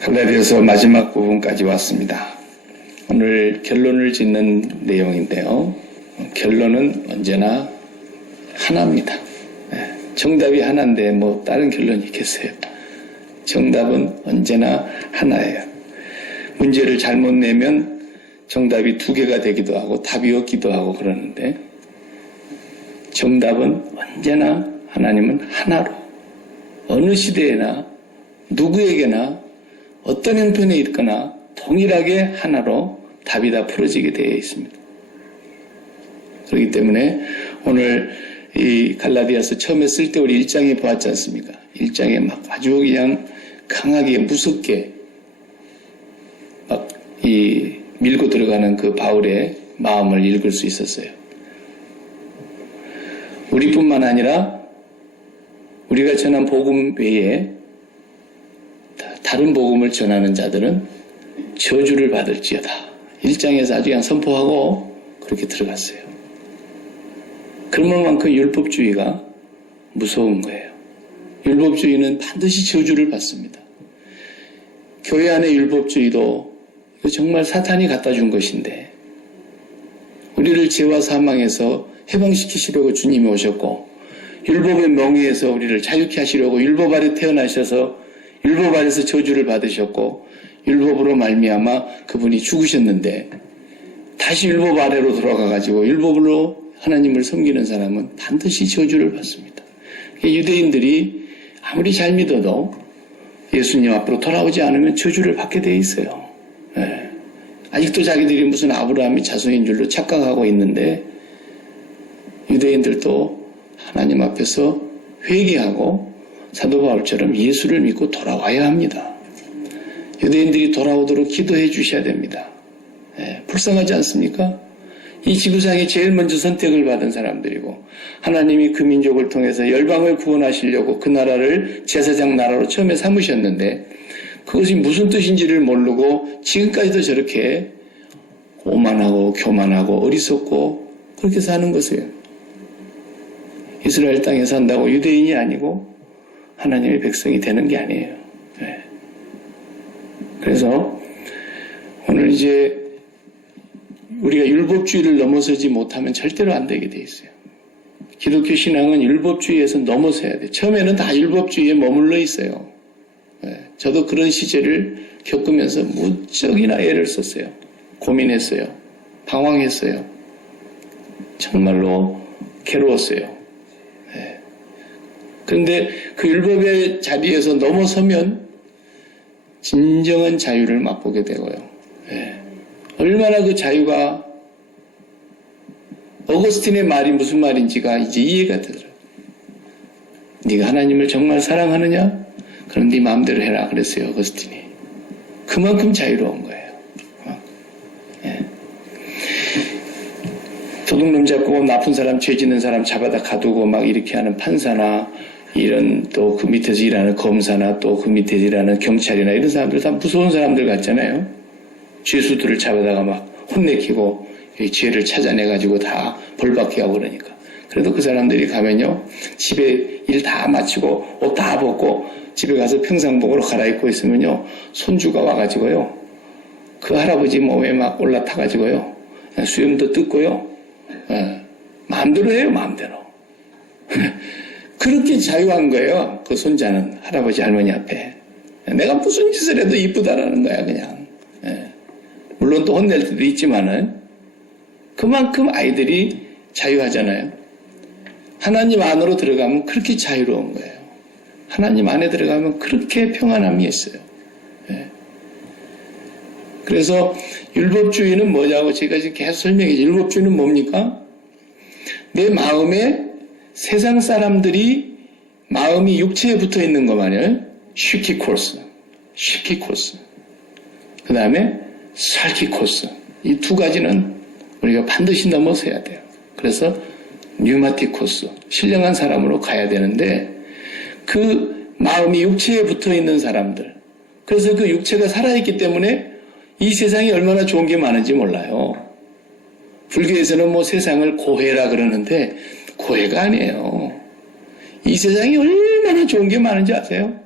갈라디아서 마지막 부분까지 왔습니다. 오늘 결론을 짓는 내용인데요. 결론은 언제나 하나입니다. 정답이 하나인데 뭐 다른 결론이 있겠어요. 정답은 언제나 하나예요. 문제를 잘못 내면 정답이 두 개가 되기도 하고 답이 없기도 하고 그러는데 정답은 언제나 하나님은 하나로 어느 시대에나 누구에게나 어떤 형편에 있거나 동일하게 하나로 답이 다 풀어지게 되어 있습니다. 그렇기 때문에 오늘 이 갈라디아서 처음에 쓸 때 우리 1장에 보았지 않습니까? 1장에 막 아주 그냥 강하게 무섭게 막 이 밀고 들어가는 그 바울의 마음을 읽을 수 있었어요. 우리뿐만 아니라 우리가 전한 복음 외에 다른 복음을 전하는 자들은 저주를 받을지어다. 1장에서 아주 그냥 선포하고 그렇게 들어갔어요. 그런 만큼 율법주의가 무서운 거예요. 율법주의는 반드시 저주를 받습니다. 교회 안의 율법주의도 정말 사탄이 갖다 준 것인데 우리를 죄와 사망에서 해방시키시려고 주님이 오셨고 율법의 멍에에서 우리를 자유케 하시려고 율법 아래 태어나셔서 율법 아래서 저주를 받으셨고 율법으로 말미암아 그분이 죽으셨는데 다시 율법 아래로 돌아가가지고 율법으로 하나님을 섬기는 사람은 반드시 저주를 받습니다. 유대인들이 아무리 잘 믿어도 예수님 앞으로 돌아오지 않으면 저주를 받게 돼 있어요. 네. 아직도 자기들이 무슨 아브라함이 자손인 줄로 착각하고 있는데 유대인들도 하나님 앞에서 회개하고 사도 바울처럼 예수를 믿고 돌아와야 합니다. 유대인들이 돌아오도록 기도해 주셔야 됩니다. 네. 불쌍하지 않습니까? 이 지구상에 제일 먼저 선택을 받은 사람들이고 하나님이 그 민족을 통해서 열방을 구원하시려고 그 나라를 제사장 나라로 처음에 삼으셨는데 그것이 무슨 뜻인지를 모르고 지금까지도 저렇게 오만하고 교만하고 어리석고 그렇게 사는 것이에요. 이스라엘 땅에 산다고 유대인이 아니고 하나님의 백성이 되는 게 아니에요. 네. 그래서 오늘 이제 우리가 율법주의를 넘어서지 못하면 절대로 안 되게 돼 있어요. 기독교 신앙은 율법주의에서 넘어서야 돼요. 처음에는 다 율법주의에 머물러 있어요. 저도 그런 시절을 겪으면서 무척이나 애를 썼어요. 고민했어요. 방황했어요. 정말로 괴로웠어요. 그런데 그 율법의 자리에서 넘어서면 진정한 자유를 맛보게 되고요. 얼마나 그 자유가 어거스틴의 말이 무슨 말인지가 이제 이해가 되더라고요. 네가 하나님을 정말 사랑하느냐? 그럼 네 마음대로 해라 그랬어요. 어거스틴이. 그만큼 자유로운 거예요. 도둑놈 잡고 나쁜 사람, 죄 짓는 사람 잡아다 가두고 막 이렇게 하는 판사나 이런 또 그 밑에서 일하는 검사나 또 그 밑에서 일하는 경찰이나 이런 사람들 다 무서운 사람들 같잖아요. 죄수들을 잡아다가 막 혼내키고 죄를 찾아내가지고 다 벌받게 하고 그러니까. 그래도 그 사람들이 가면요. 집에 일 다 마치고 옷 다 벗고 집에 가서 평상복으로 갈아입고 있으면요. 손주가 와가지고요. 그 할아버지 몸에 막 올라타가지고요. 수염도 뜯고요. 마음대로 해요. 마음대로. 그렇게 자유한 거예요. 그 손자는 할아버지 할머니 앞에. 내가 무슨 짓을 해도 이쁘다라는 거야 그냥. 물론 또 혼낼 때도 있지만은 그만큼 아이들이 자유하잖아요. 하나님 안으로 들어가면 그렇게 자유로운 거예요. 하나님 안에 들어가면 그렇게 평안함이 있어요. 그래서 율법주의는 뭐냐고 제가 지금 계속 설명해요. 율법주의는 뭡니까? 내 마음에 세상 사람들이 마음이 육체에 붙어 있는 거 말이에요. 슈키코스. 그 다음에 살키코스. 이 두 가지는 우리가 반드시 넘어서야 돼요. 그래서 뉴마티코스. 신령한 사람으로 가야 되는데 그 마음이 육체에 붙어 있는 사람들. 그래서 그 육체가 살아있기 때문에 이 세상이 얼마나 좋은 게 많은지 몰라요. 불교에서는 뭐 세상을 고해라 그러는데 고해가 아니에요. 이 세상이 얼마나 좋은 게 많은지 아세요?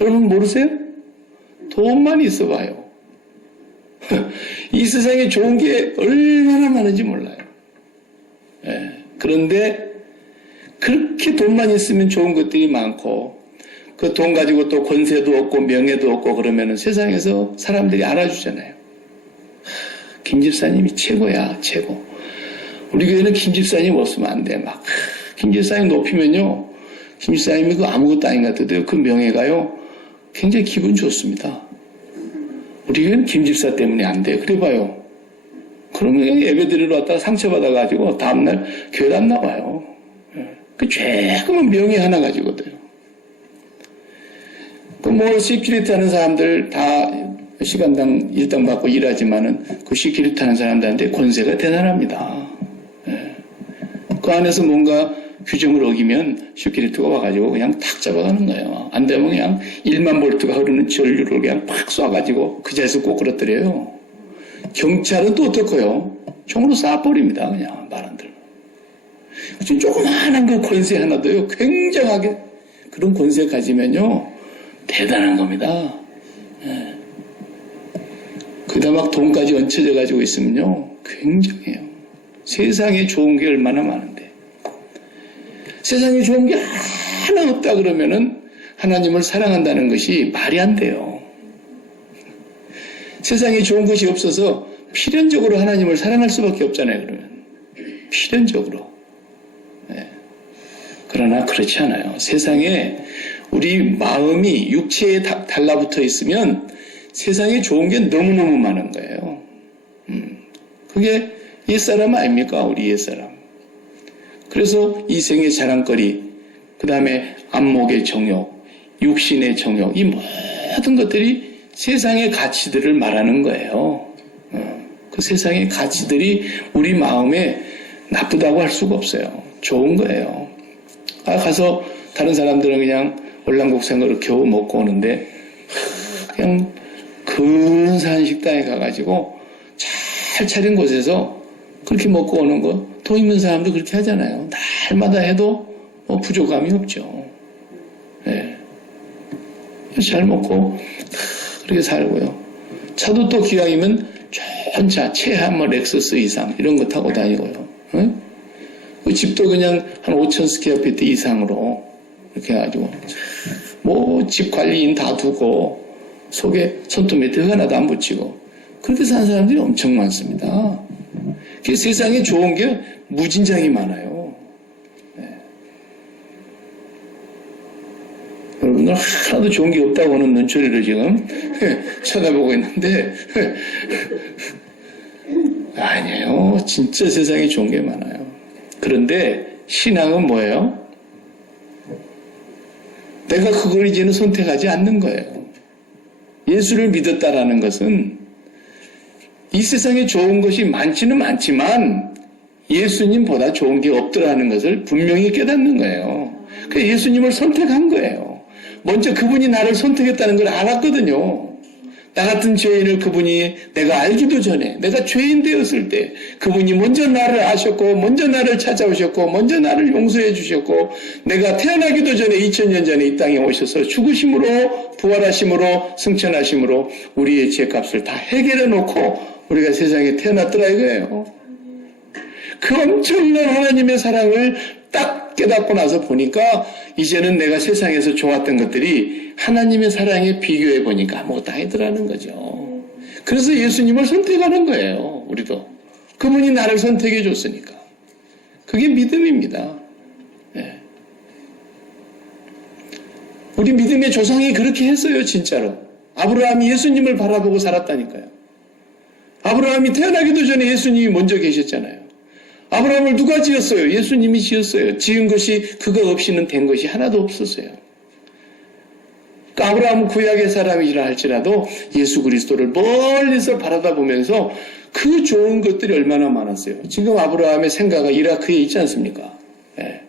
여러분 모르세요? 돈만 있어봐요. 이 세상에 좋은 게 얼마나 많은지 몰라요. 예. 그런데 그렇게 돈만 있으면 좋은 것들이 많고 그 돈 가지고 또 권세도 없고 명예도 없고 그러면은 세상에서 사람들이 알아주잖아요. 김 집사님이 최고야, 최고. 우리 교회는 김 집사님 없으면 안 돼. 막 김 집사님 높이면요, 김 집사님이 그 아무것도 아닌 것 같아도 그 명예가요 굉장히 기분 좋습니다. 우리 교회는 김 집사 때문에 안 돼. 그래 봐요. 그러면 예배 드리러 왔다가 상처받아가지고 다음날 교회도 안 나와요. 그 조금은 명예 하나 가지고도요. 그 뭐 시큐리티 하는 사람들 다 시간당 일당 받고 일하지만은 그 시큐리티 하는 사람들한테 권세가 대단합니다. 그 안에서 뭔가 규정을 어기면 시큐리티가 와가지고 그냥 탁 잡아가는 거예요. 안 되면 그냥 1만 볼트가 흐르는 전류를 그냥 팍 쏴가지고 그 자리에서 꼬꾸라뜨려요. 경찰은 또 어떡해요? 총으로 쏴버립니다. 그냥 말 안 들고. 지금 조그마한 그 권세 하나도요, 굉장하게 그런 권세 가지면요, 대단한 겁니다. 예. 그다 막 돈까지 얹혀져 가지고 있으면요, 굉장해요. 세상에 좋은 게 얼마나 많은데. 세상에 좋은 게 하나 없다 그러면은 하나님을 사랑한다는 것이 말이 안 돼요. 세상에 좋은 것이 없어서 필연적으로 하나님을 사랑할 수밖에 없잖아요, 그러면. 필연적으로. 네. 그러나 그렇지 않아요. 세상에 우리 마음이 육체에 달라붙어 있으면 세상에 좋은 게 너무너무 많은 거예요. 그게 옛사람 아닙니까? 우리 옛사람. 그래서 이생의 자랑거리, 그 다음에 안목의 정욕, 육신의 정욕, 이 모든 것들이 세상의 가치들을 말하는 거예요. 그 세상의 가치들이 우리 마음에 나쁘다고 할 수가 없어요. 좋은 거예요. 가서 다른 사람들은 그냥 월남국생으로 겨우 먹고 오는데 그냥 근사한 식당에 가가지고 잘 차린 곳에서 그렇게 먹고 오는 거, 돈 있는 사람도 그렇게 하잖아요. 날마다 해도 뭐 부족함이 없죠. 네. 잘 먹고 그렇게 살고요. 차도 또 기왕이면 좋은 차, 최한 뭐 렉서스 이상 이런 거 타고 다니고요. 네? 그 집도 그냥 한 5,000 스퀘어피트 이상으로 이렇게 해가지고 뭐 집 관리인 다 두고 속에 손톱 밑에 흙 하나도 안 붙이고 그렇게 사는 사람들이 엄청 많습니다. 그 세상에 좋은 게 무진장이 많아요. 네. 여러분들 하나도 좋은 게 없다고 하는 눈초리를 지금 쳐다보고 있는데 아니에요. 진짜 세상에 좋은 게 많아요. 그런데 신앙은 뭐예요? 내가 그걸 이제는 선택하지 않는 거예요. 예수를 믿었다라는 것은 이 세상에 좋은 것이 많지는 많지만 예수님보다 좋은 게 없더라는 것을 분명히 깨닫는 거예요. 그래서 예수님을 선택한 거예요. 먼저 그분이 나를 선택했다는 걸 알았거든요. 나 같은 죄인을 그분이 내가 알기도 전에 내가 죄인 되었을 때 그분이 먼저 나를 아셨고 먼저 나를 찾아오셨고 먼저 나를 용서해 주셨고 내가 태어나기도 전에 2000년 전에 이 땅에 오셔서 죽으심으로 부활하심으로 승천하심으로 우리의 죄값을 다 해결해 놓고 우리가 세상에 태어났더라 이거예요. 그 엄청난 하나님의 사랑을 딱 깨닫고 나서 보니까 이제는 내가 세상에서 좋았던 것들이 하나님의 사랑에 비교해 보니까 아무것도 아니더라는 거죠. 그래서 예수님을 선택하는 거예요. 우리도. 그분이 나를 선택해 줬으니까. 그게 믿음입니다. 네. 우리 믿음의 조상이 그렇게 했어요. 진짜로. 아브라함이 예수님을 바라보고 살았다니까요. 아브라함이 태어나기도 전에 예수님이 먼저 계셨잖아요. 아브라함을 누가 지었어요? 예수님이 지었어요. 지은 것이 그거 없이는 된 것이 하나도 없었어요. 그러니까 아브라함은 구약의 사람이라 할지라도 예수 그리스도를 멀리서 바라다 보면서 그 좋은 것들이 얼마나 많았어요. 지금 아브라함의 생가가 이라크에 있지 않습니까? 예.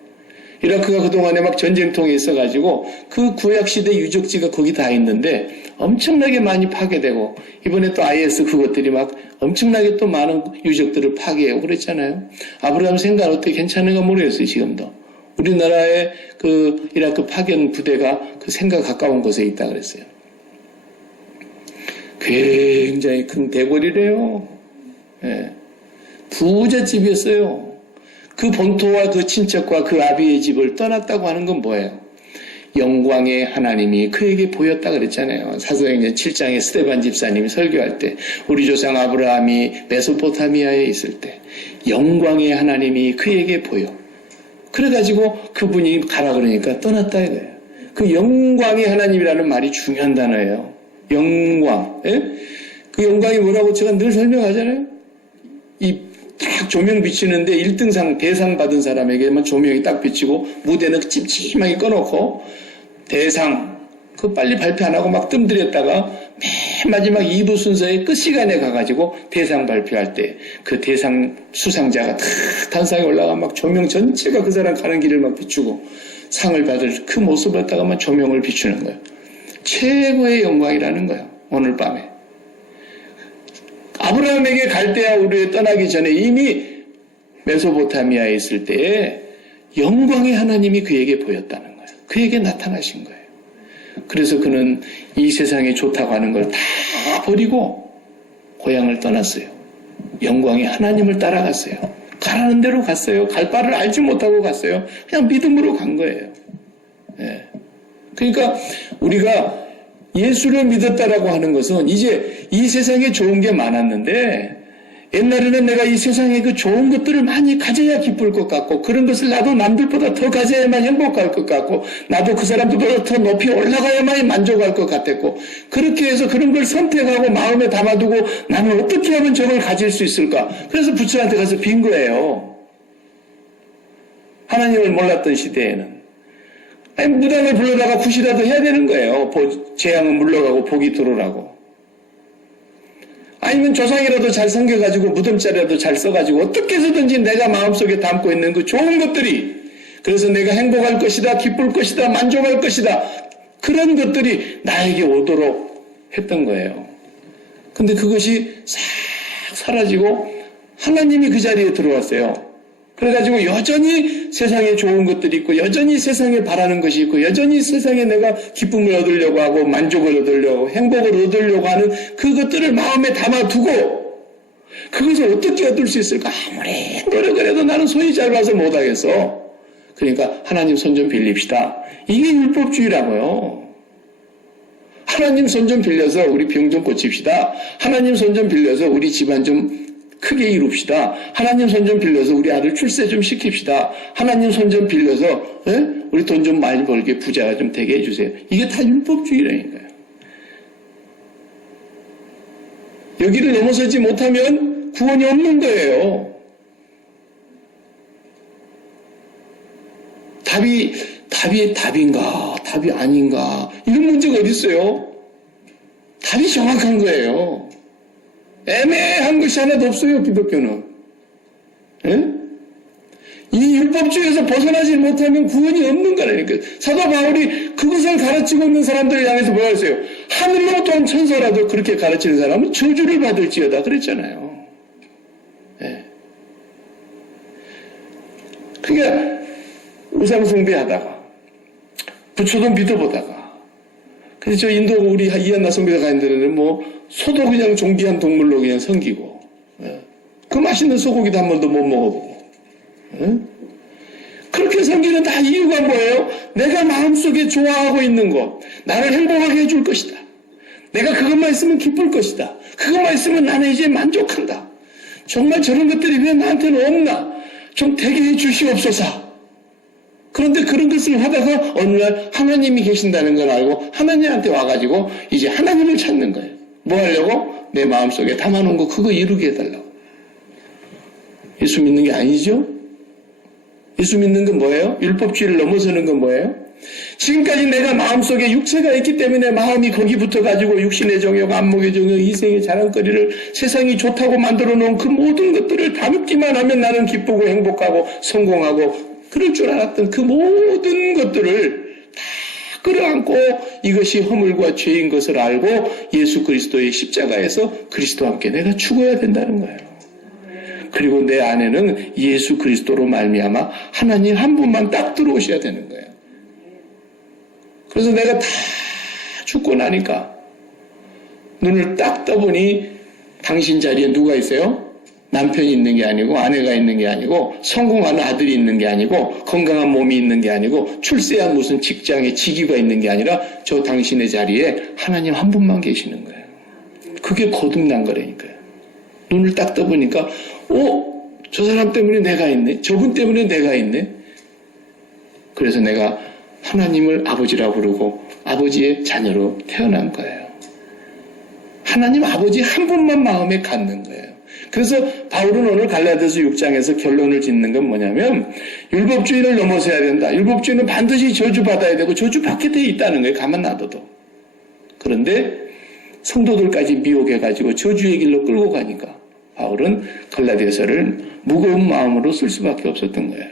이라크가 그동안에 막 전쟁통에 있어가지고 그 구약시대 유적지가 거기 다 있는데 엄청나게 많이 파괴되고 이번에 또 IS 그것들이 막 엄청나게 또 많은 유적들을 파괴하고 그랬잖아요. 아브라함 생각 어떻게 괜찮은가 모르겠어요. 지금도. 우리나라의 그 이라크 파견 부대가 그 생각 가까운 곳에 있다 그랬어요. 굉장히 큰 대궐이래요. 예. 부잣집이었어요. 그 본토와 그 친척과 그 아비의 집을 떠났다고 하는 건 뭐예요? 영광의 하나님이 그에게 보였다 그랬잖아요. 사도행전 7장에 스데반 집사님이 설교할 때 우리 조상 아브라함이 메소포타미아에 있을 때 영광의 하나님이 그에게 보여. 그래가지고 그분이 가라 그러니까 떠났다 이거예요. 그 영광의 하나님이라는 말이 중요한 단어예요. 영광. 예? 그 영광이 뭐라고 제가 늘 설명하잖아요. 이 딱 조명 비치는데 1등상 대상 받은 사람에게만 조명이 딱 비치고 무대는 찜찜하게 꺼놓고 대상 그 빨리 발표 안 하고 막 뜸들였다가 맨 마지막 2부 순서의 끝 시간에 가가지고 대상 발표할 때 그 대상 수상자가 탁 단상에 올라가 막 조명 전체가 그 사람 가는 길을 막 비추고 상을 받을 그 모습을 갖다가만 조명을 비추는 거예요. 최고의 영광이라는 거예요. 오늘 밤에. 아브라함에게 갈대아 우르에 떠나기 전에 이미 메소포타미아에 있을 때에 영광의 하나님이 그에게 보였다는 거예요. 그에게 나타나신 거예요. 그래서 그는 이 세상에 좋다고 하는 걸 다 버리고 고향을 떠났어요. 영광의 하나님을 따라갔어요. 가라는 대로 갔어요. 갈 바를 알지 못하고 갔어요. 그냥 믿음으로 간 거예요. 예. 그러니까 우리가 예수를 믿었다라고 하는 것은 이제 이 세상에 좋은 게 많았는데 옛날에는 내가 이 세상에 그 좋은 것들을 많이 가져야 기쁠 것 같고 그런 것을 나도 남들보다 더 가져야만 행복할 것 같고 나도 그 사람들보다 더 높이 올라가야만 만족할 것 같았고 그렇게 해서 그런 걸 선택하고 마음에 담아두고 나는 어떻게 하면 저걸 가질 수 있을까? 그래서 부처한테 가서 빈 거예요. 하나님을 몰랐던 시대에는. 아니, 무당을 불러다가 굿이라도 해야 되는 거예요. 재앙은 물러가고 복이 들어오라고. 아니면 조상이라도 잘 섬겨가지고 무덤자리라도 잘 써가지고 어떻게 해서든지 내가 마음속에 담고 있는 그 좋은 것들이 그래서 내가 행복할 것이다, 기쁠 것이다, 만족할 것이다 그런 것들이 나에게 오도록 했던 거예요. 근데 그것이 싹 사라지고 하나님이 그 자리에 들어왔어요. 그래가지고 여전히 세상에 좋은 것들이 있고 여전히 세상에 바라는 것이 있고 여전히 세상에 내가 기쁨을 얻으려고 하고 만족을 얻으려고 하고 행복을 얻으려고 하는 그것들을 마음에 담아두고 그것을 어떻게 얻을 수 있을까? 아무리 노력을 해도 나는 손이 짧아서 못하겠어. 그러니까 하나님 손 좀 빌립시다. 이게 율법주의라고요. 하나님 손 좀 빌려서 우리 병 좀 고칩시다. 하나님 손 좀 빌려서 우리 집안 좀 크게 이룹시다. 하나님 손 좀 빌려서 우리 아들 출세 좀 시킵시다. 하나님 손 좀 빌려서 우리 돈 좀 많이 벌게 부자가 좀 되게 해주세요. 이게 다 율법주의라니까요. 여기를 넘어서지 못하면 구원이 없는 거예요. 답이 답인가 답이 아닌가 이런 문제가 어디 있어요? 답이 정확한 거예요. 애매한 것이 하나도 없어요. 기독교는. 예? 이 율법주의에서 벗어나지 못하면 구원이 없는 거라니까. 사도 바울이 그것을 가르치고 있는 사람들을 향해서 뭐라 했어요? 하늘로부터 온 천사라도 그렇게 가르치는 사람은 저주를 받을지어다 그랬잖아요. 예. 그러니까 우상숭배하다가 부처도 믿어보다가 그래서 저 인도 우리 이한나 선교사 가는 데는 소도 그냥 존귀한 동물로 그냥 섬기고, 그 맛있는 소고기도 한 번도 못 먹어보고, 그렇게 섬기는 다 이유가 뭐예요? 내가 마음속에 좋아하고 있는 것, 나를 행복하게 해줄 것이다. 내가 그것만 있으면 기쁠 것이다. 그것만 있으면 나는 이제 만족한다. 정말 저런 것들이 왜 나한테는 없나? 좀 되게 해 주시옵소서. 그런데 그런 것을 하다가 어느 날 하나님이 계신다는 걸 알고 하나님한테 와가지고 이제 하나님을 찾는 거예요. 뭐 하려고? 내 마음속에 담아놓은 거 그거 이루게 해달라고. 예수 믿는 게 아니죠? 예수 믿는 건 뭐예요? 율법주의를 넘어서는 건 뭐예요? 지금까지 내가 마음속에 육체가 있기 때문에 마음이 거기 붙어가지고 육신의 정욕, 안목의 정욕, 이생의 자랑거리를 세상이 좋다고 만들어 놓은 그 모든 것들을 담기만 하면 나는 기쁘고 행복하고 성공하고 그럴 줄 알았던 그 모든 것들을 다 끌어안고 이것이 허물과 죄인 것을 알고 예수 그리스도의 십자가에서 그리스도와 함께 내가 죽어야 된다는 거예요. 그리고 내 안에는 예수 그리스도로 말미암아 하나님 한 분만 딱 들어오셔야 되는 거예요. 그래서 내가 다 죽고 나니까 눈을 딱 떠보니 당신 자리에 누가 있어요? 남편이 있는 게 아니고 아내가 있는 게 아니고 성공한 아들이 있는 게 아니고 건강한 몸이 있는 게 아니고 출세한 무슨 직장에 직위가 있는 게 아니라 저 당신의 자리에 하나님 한 분만 계시는 거예요. 그게 거듭난 거라니까요. 눈을 딱 떠보니까 저 사람 때문에 내가 있네. 저분 때문에 내가 있네. 그래서 내가 하나님을 아버지라고 부르고 아버지의 자녀로 태어난 거예요. 하나님 아버지 한 분만 마음에 갖는 거예요. 그래서 바울은 오늘 갈라디아서 6장에서 결론을 짓는 건 뭐냐면 율법주의를 넘어서야 된다. 율법주의는 반드시 저주받아야 되고 저주받게 돼 있다는 거예요. 가만 놔둬도. 그런데 성도들까지 미혹해가지고 저주의 길로 끌고 가니까 바울은 갈라디아서를 무거운 마음으로 쓸 수밖에 없었던 거예요.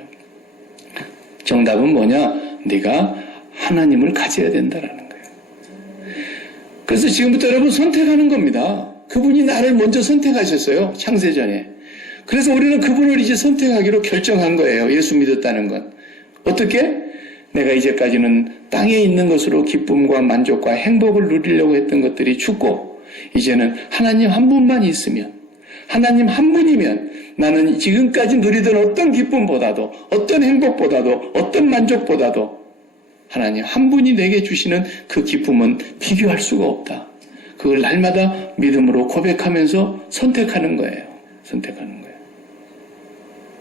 정답은 뭐냐? 네가 하나님을 가져야 된다라는 거예요. 그래서 지금부터 여러분 선택하는 겁니다. 그분이 나를 먼저 선택하셨어요. 창세전에. 그래서 우리는 그분을 이제 선택하기로 결정한 거예요. 예수 믿었다는 건. 어떻게? 내가 이제까지는 땅에 있는 것으로 기쁨과 만족과 행복을 누리려고 했던 것들이 죽고 이제는 하나님 한 분만 있으면 하나님 한 분이면 나는 지금까지 누리던 어떤 기쁨보다도 어떤 행복보다도 어떤 만족보다도 하나님 한 분이 내게 주시는 그 기쁨은 비교할 수가 없다. 그걸 날마다 믿음으로 고백하면서 선택하는 거예요. 선택하는 거예요.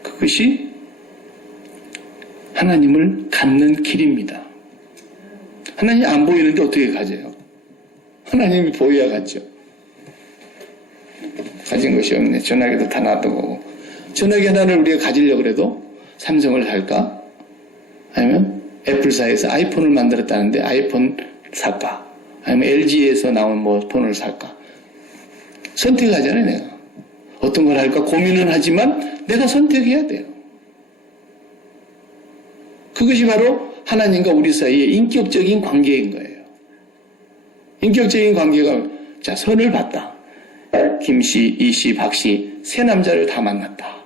그것이 하나님을 갖는 길입니다. 하나님 안 보이는데 어떻게 가져요? 하나님이 보여야 갔죠. 가진 것이 없네. 전화기도 다 놔두고. 전화기 하나를 우리가 가지려고 해도 삼성을 살까? 아니면 애플사에서 아이폰을 만들었다는데 아이폰 살까? 아니면 LG에서 나온 뭐 폰을 살까? 선택하잖아요, 내가. 어떤 걸 할까 고민은 하지만 내가 선택해야 돼요. 그것이 바로 하나님과 우리 사이의 인격적인 관계인 거예요. 인격적인 관계가, 자, 선을 봤다. 김씨, 이씨, 박씨, 세 남자를 다 만났다.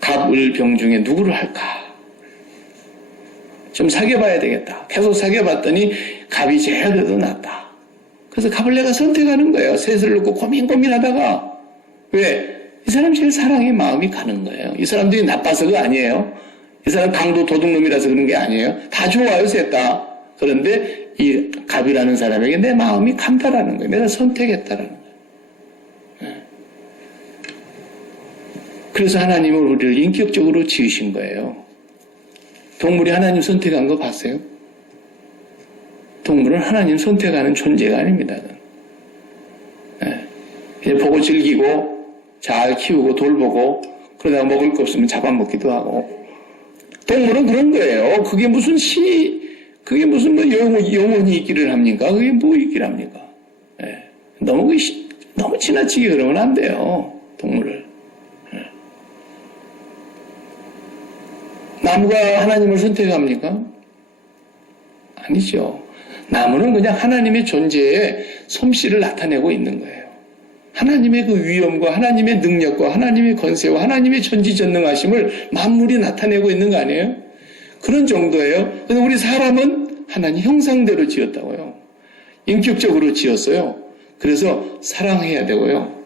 갑을 병 중에 누구를 할까? 좀 사귀어봐야 되겠다. 계속 사귀어봤더니 갑이 제일 그래도 낫다. 그래서 갑을 내가 선택하는 거예요. 셋을 놓고 고민하다가. 왜? 이 사람 제일 사랑의 마음이 가는 거예요. 이 사람들이 나빠서가 아니에요. 이 사람 강도 도둑놈이라서 그런 게 아니에요. 다 좋아요, 셋 다. 그런데 이 갑이라는 사람에게 내 마음이 간다라는 거예요. 내가 선택했다라는 거예요. 그래서 하나님은 우리를 인격적으로 지으신 거예요. 동물이 하나님 선택한 거 봤어요? 동물은 하나님 선택하는 존재가 아닙니다. 그냥 보고 즐기고 잘 키우고 돌보고 그러다가 먹을 거 없으면 잡아먹기도 하고. 동물은 그런 거예요. 그게 무슨 그게 무슨 뭐 영혼이 있기를 합니까? 그게 뭐 있기를 합니까? 너무 지나치게 그러면 안 돼요. 동물을. 나무가 하나님을 선택합니까? 아니죠. 나무는 그냥 하나님의 존재에 솜씨를 나타내고 있는 거예요. 하나님의 그 위엄과 하나님의 능력과 하나님의 권세와 하나님의 전지전능하심을 만물이 나타내고 있는 거 아니에요? 그런 정도예요. 그래서 우리 사람은 하나님 형상대로 지었다고요. 인격적으로 지었어요. 그래서 사랑해야 되고요.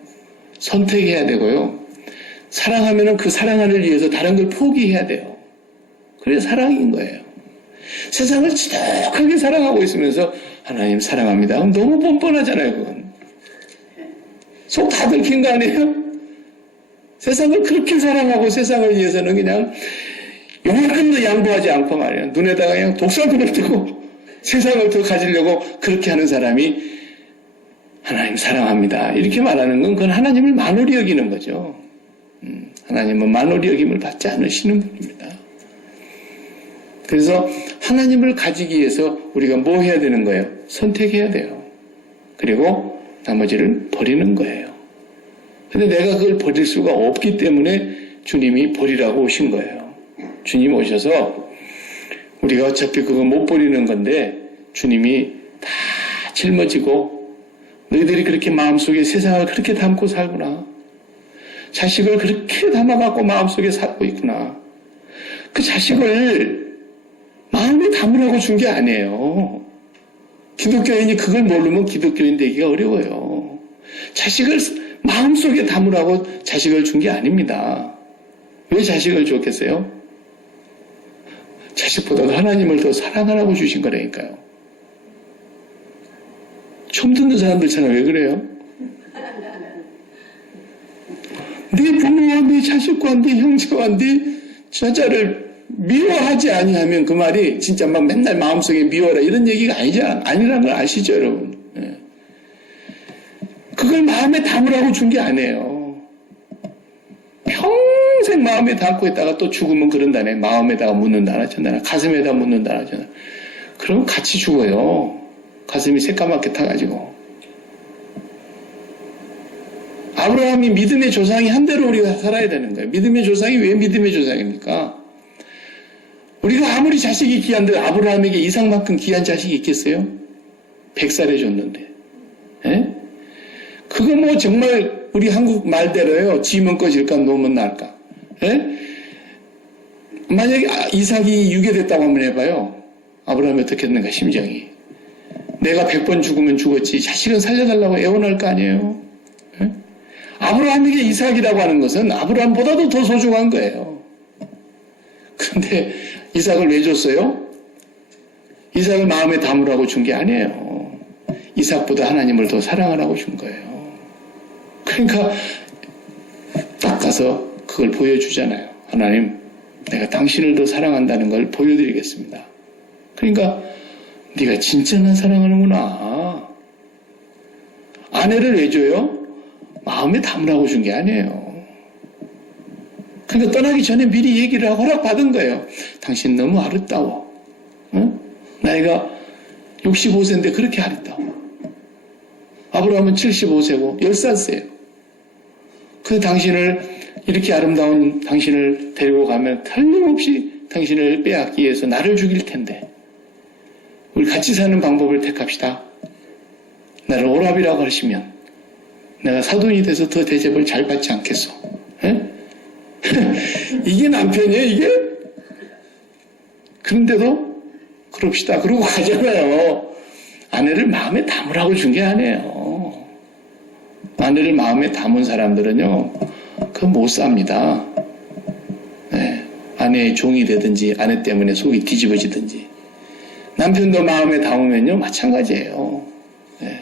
선택해야 되고요. 사랑하면은 그 사랑하를 위해서 다른 걸 포기해야 돼요. 그게 사랑인 거예요. 세상을 지독하게 사랑하고 있으면서 하나님 사랑합니다. 그럼 너무 뻔뻔하잖아요, 그건. 속 다 들킨 거 아니에요? 세상을 그렇게 사랑하고 세상을 위해서는 그냥 요만큼도 양보하지 않고 말이에요. 눈에다가 그냥 독사물을 뜨고 세상을 더 가지려고 그렇게 하는 사람이 하나님 사랑합니다. 이렇게 말하는 건 그건 하나님을 만홀히 여기는 거죠. 하나님은 만홀히 여김을 받지 않으시는 분입니다. 그래서 하나님을 가지기 위해서 우리가 뭐 해야 되는 거예요? 선택해야 돼요. 그리고 나머지를 버리는 거예요. 근데 내가 그걸 버릴 수가 없기 때문에 주님이 버리라고 오신 거예요. 주님 오셔서 우리가 어차피 그거 못 버리는 건데 주님이 다 짊어지고 너희들이 그렇게 마음속에 세상을 그렇게 담고 살구나. 자식을 그렇게 담아갖고 마음속에 살고 있구나. 그 자식을 마음에 담으라고 준 게 아니에요. 기독교인이 그걸 모르면 기독교인 되기가 어려워요. 자식을 마음속에 담으라고 자식을 준 게 아닙니다. 왜 자식을 줬겠어요? 자식보다도 하나님을 더 사랑하라고 주신 거라니까요. 처음 듣는 사람들처럼 왜 그래요? 네 부모와 네 자식과 네 형제와 네 저자를 미워하지 아니하면 그 말이 진짜 막 맨날 마음속에 미워라 이런 얘기가 아니라는 걸 아시죠, 여러분? 네. 그걸 마음에 담으라고 준 게 아니에요. 평생 마음에 담고 있다가 또 죽으면 그런다네. 마음에다가 묻는다 하잖아. 가슴에다 묻는다 하잖아. 그러면 같이 죽어요. 가슴이 새까맣게 타가지고. 아브라함이 믿음의 조상이 한 대로 우리가 살아야 되는 거예요. 믿음의 조상이 왜 믿음의 조상입니까? 우리가 아무리 자식이 귀한데 아브라함에게 이삭만큼 귀한 자식이 있겠어요? 100살에 줬는데. 에? 그거 뭐 정말 우리 한국 말대로요. 지면 꺼질까 놓으면 날까. 에? 만약에 이삭이 유괴됐다고 한번 해봐요. 아브라함이 어떻게 했는가 심정이. 내가 100번 죽으면 죽었지 자식은 살려달라고 애원할 거 아니에요. 에? 아브라함에게 이삭이라고 하는 것은 아브라함보다도 더 소중한 거예요. 그런데 이삭을 왜 줬어요? 이삭을 마음에 담으라고 준 게 아니에요. 이삭보다 하나님을 더 사랑하라고 준 거예요. 그러니까 딱 가서 그걸 보여주잖아요. 하나님, 내가 당신을 더 사랑한다는 걸 보여드리겠습니다. 그러니까 네가 진짜 나 사랑하는구나. 아내를 왜 줘요? 마음에 담으라고 준 게 아니에요. 그러니까 떠나기 전에 미리 얘기를 하고 허락받은 거예요. 당신 너무 아름다워. 응? 나이가 65세인데 그렇게 아름다워. 아브라함은 75세고 10살째예요. 그 당신을 이렇게 아름다운 당신을 데리고 가면 틀림없이 당신을 빼앗기 위해서 나를 죽일 텐데 우리 같이 사는 방법을 택합시다. 나를 오랍이라고 하시면 내가 사돈이 돼서 더 대접을 잘 받지 않겠소. 이게 남편이에요, 이게? 그런데도 그럽시다. 그러고 가잖아요. 아내를 마음에 담으라고 준 게 아니에요. 아내를 마음에 담은 사람들은요, 그거 못 삽니다. 네. 아내의 종이 되든지, 아내 때문에 속이 뒤집어지든지. 남편도 마음에 담으면요, 마찬가지예요. 네.